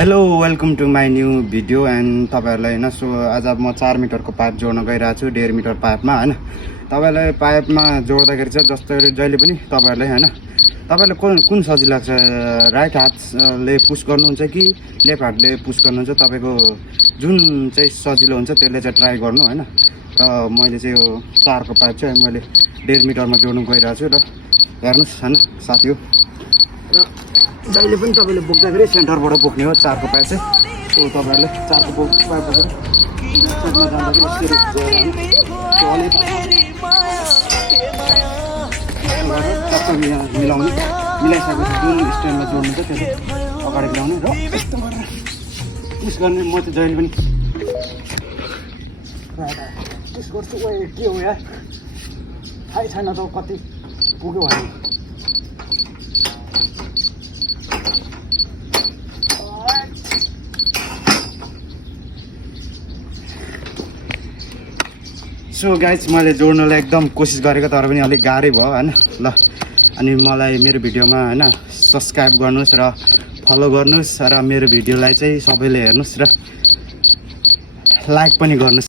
Hello welcome to my new video and तपाईँहरूलाई होइन so आज म 4 मिटरको पाइप जोड्न गइरहेको छु 1.5 मिटर पाइपमा होइन। तपाईँलाई पाइपमा जोड्दाखेरि चाहिँ जहिले पनि तपाईँहरूले होइन तपाईँलाई कुन सजिलो लाग्छ, राइट हातले पुस गर्नुहुन्छ कि लेफ्ट हातले पुस गर्नुहुन्छ, तपाईँको जुन चाहिँ सजिलो हुन्छ त्यसले चाहिँ ट्राई गर्नु होइन। र मैले चाहिँ यो 4को पाइप चाहिँ मैले 1.5 मिटरमा जोड्नु गइरहेको छु र हेर्नुहोस् होइन साथी हो। र जहिले पनि तपाईँले बोक्दाखेरि सेन्टरबाट बोक्ने हो 4को पाइप चाहिँ। सो तपाईँहरूले 4को पाइप बोकेर सेटमा जाँदाखेरि मिलाउने मिलाइसकेपछि जुन स्ट्यान्डमा जोड्नु छ त्यो अगाडि ल्याउने र यस्तो गरेर पुस गर्ने। म चाहिँ जहिले पनि पुस गर्छु। के हो यार थाहै छैन त कति पुग्यो भने। सो गाइज मैले जोड्नलाई एकदम कोसिस गरेको तर पनि अलिक गाह्रै भयो होइन। ल अनि मलाई मेरो भिडियोमा होइन सब्सक्राइब गर्नुहोस् र फलो गर्नुहोस् र मेरो भिडियोलाई चाहिँ सबैले हेर्नुहोस् र लाइक पनि गर्नुहोस्।